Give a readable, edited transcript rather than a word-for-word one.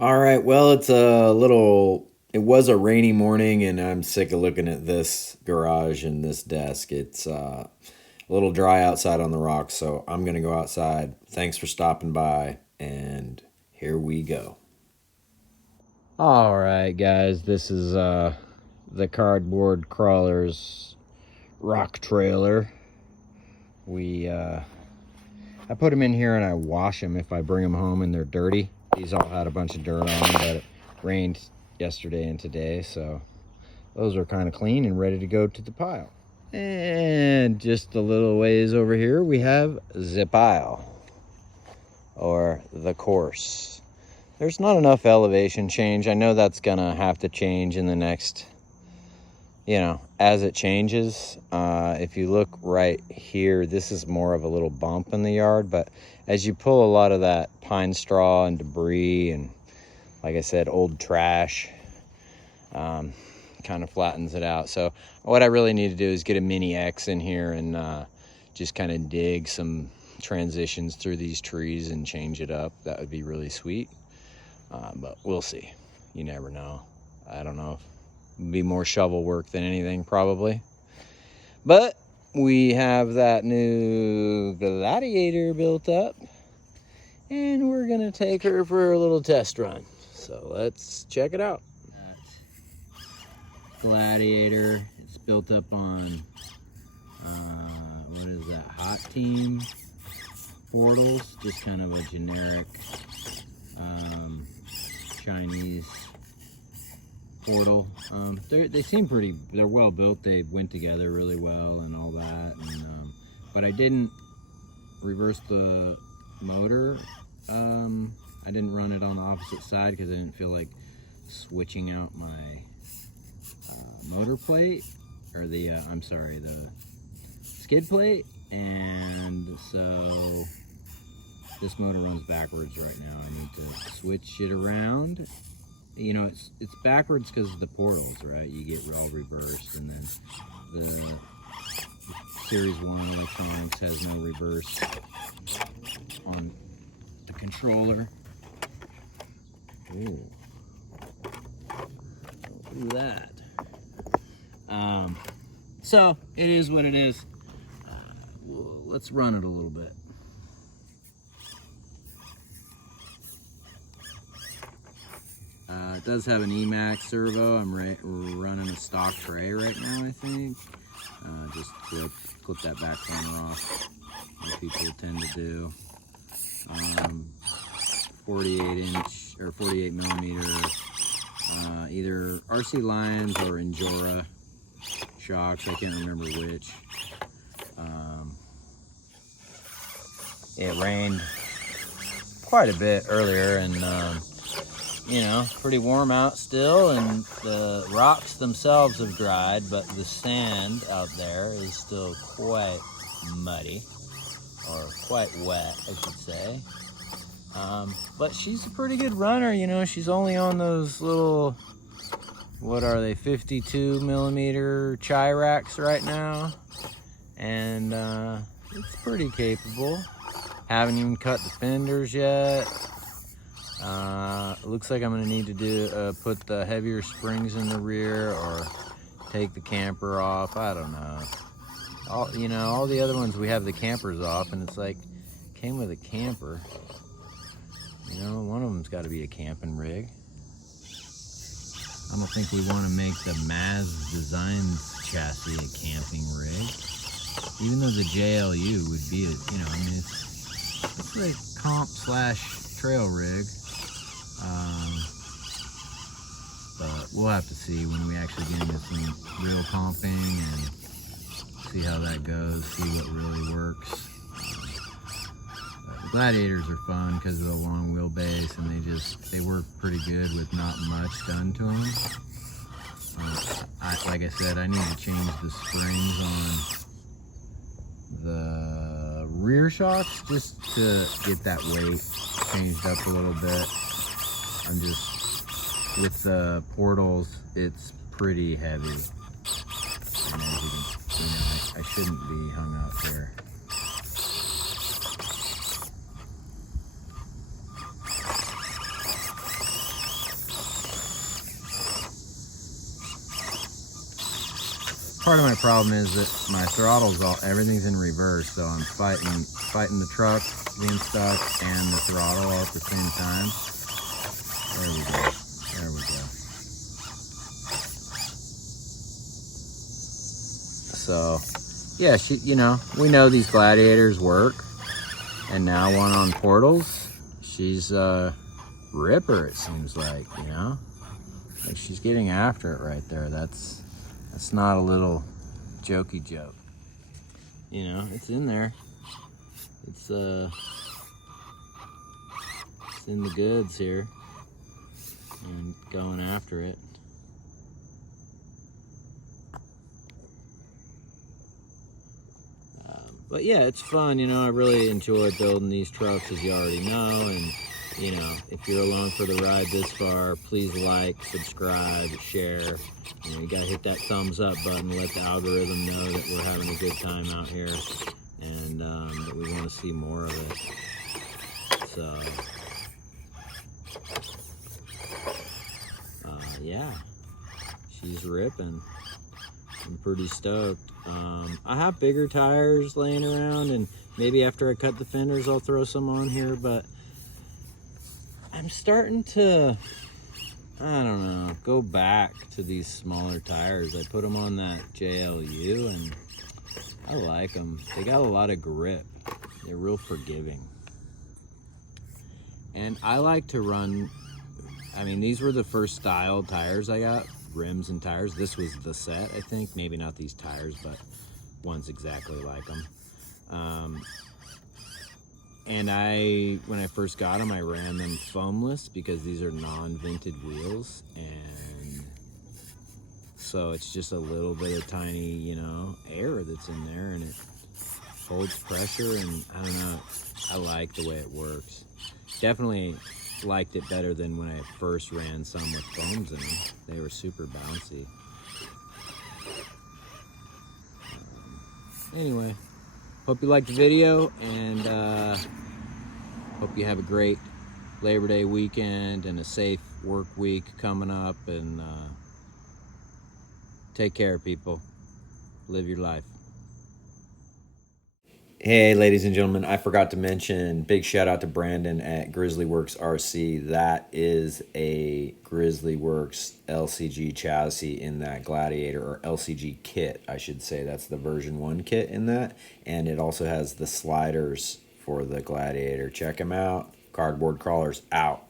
All right. Well, it was a rainy morning, and I'm sick of looking at this garage and this desk. It's a little dry outside on the rocks, so I'm going to go outside. Thanks for stopping by, and here we go. All right, guys. This is the Cardboard Crawlers rock trailer. I put them in here and I wash them if I bring them home and they're dirty. These all had a bunch of dirt on them, but it rained yesterday and today, so those are kind of clean and ready to go to the pile. And just a little ways over here, we have the pile, or the course. There's not enough elevation change. I know that's gonna have to change in the next, as it changes. If you look right here, this is more of a little bump in the yard, but as you pull a lot of that pine straw and debris and, like I said, old trash, kind of flattens it out. So what I really need to do is get a mini X in here and just kind of dig some transitions through these trees and change it up. That would be really sweet. But we'll see. You never know. I don't know. It'd be more shovel work than anything, probably. But we have that new Gladiator built up, and we're gonna take her for a little test run. So let's check it out. Gladiator. It's built up on what is that? Hot Team portals. Just kind of a generic Chinese portal. They seem pretty. They're well built. They went together really well and all that. And but I didn't reverse the motor. I didn't run it on the opposite side because I didn't feel like switching out my motor plate, or the the skid plate, and so this motor runs backwards right now. I need to switch it around. It's backwards because of the portals, right? You get all reversed, and then the Series 1 electronics has no reverse on the controller. Ooh. Don't do that. So it is what it is. Let's run it a little bit. It does have an Emax servo. I'm running a stock tray right now, I think. Just to clip that back corner off, like people tend to do. 48 inch or 48 millimeter, either RC Lions or Injora shocks. I can't remember which. It rained quite a bit earlier, and pretty warm out still, and the rocks themselves have dried, but the sand out there is still quite muddy, or quite wet, I should say. But she's a pretty good runner. She's only on those little, what are they, 52 millimeter Chiracs right now, and it's pretty capable. Haven't even cut the fenders yet. Looks like I'm gonna need to put the heavier springs in the rear, or take the camper off. I don't know. All the other ones we have the campers off, and it's like, came with a camper. One of them's got to be a camping rig. I don't think we want to make the Maz Designs chassis a camping rig, even though the JLU would be it's like comp / trail rig. But we'll have to see when we actually get into some real comping and see how that goes, see what really works. Gladiators are fun because of the long wheelbase, and they work pretty good with not much done to them. Like I said, I need to change the springs on the rear shocks just to get that weight changed up a little bit. I'm just, with the portals, it's pretty heavy. And as you can, I shouldn't be hung up here. part of my problem is that my throttle's everything's in reverse, so I'm fighting the truck being stuck and the throttle all at the same time. There we go. There we go. So, yeah, we know these Gladiators work, and now one on Portals, she's a ripper. It seems like, like she's getting after it right there. That's not a little jokey joke. It's in there. It's in the goods here, and going after it. But yeah, it's fun. I really enjoy building these trucks, as you already know. And if you're along for the ride this far, please like, subscribe, share. You gotta hit that thumbs up button, let the algorithm know that we're having a good time out here, and that we want to see more of it. So, yeah, she's ripping. I'm pretty stoked. I have bigger tires laying around, and maybe after I cut the fenders, I'll throw some on here, but I'm starting to, I don't know, go back to these smaller tires. I put them on that JLU, and I like them. They got a lot of grip. They're real forgiving. And I like to run, these were the first style tires I got, rims and tires. This was the set, I think. Maybe not these tires, but one's exactly like them. And when I first got them, I ran them foamless because these are non-vented wheels, and so it's just a little bit of tiny, air that's in there, and it holds pressure, and I don't know, I like the way it works. Definitely liked it better than when I first ran some with foams in them. They were super bouncy. Anyway, hope you liked the video, and hope you have a great Labor Day weekend and a safe work week coming up, and take care, people. Live your life. Hey, ladies and gentlemen, I forgot to mention, big shout out to Brandon at Grizzly Works RC. That is a Grizzly Works LCG chassis in that Gladiator, or LCG kit, I should say. That's the version 1 kit in that. And it also has the sliders for the Gladiator. Check them out. Cardboard Crawlers out.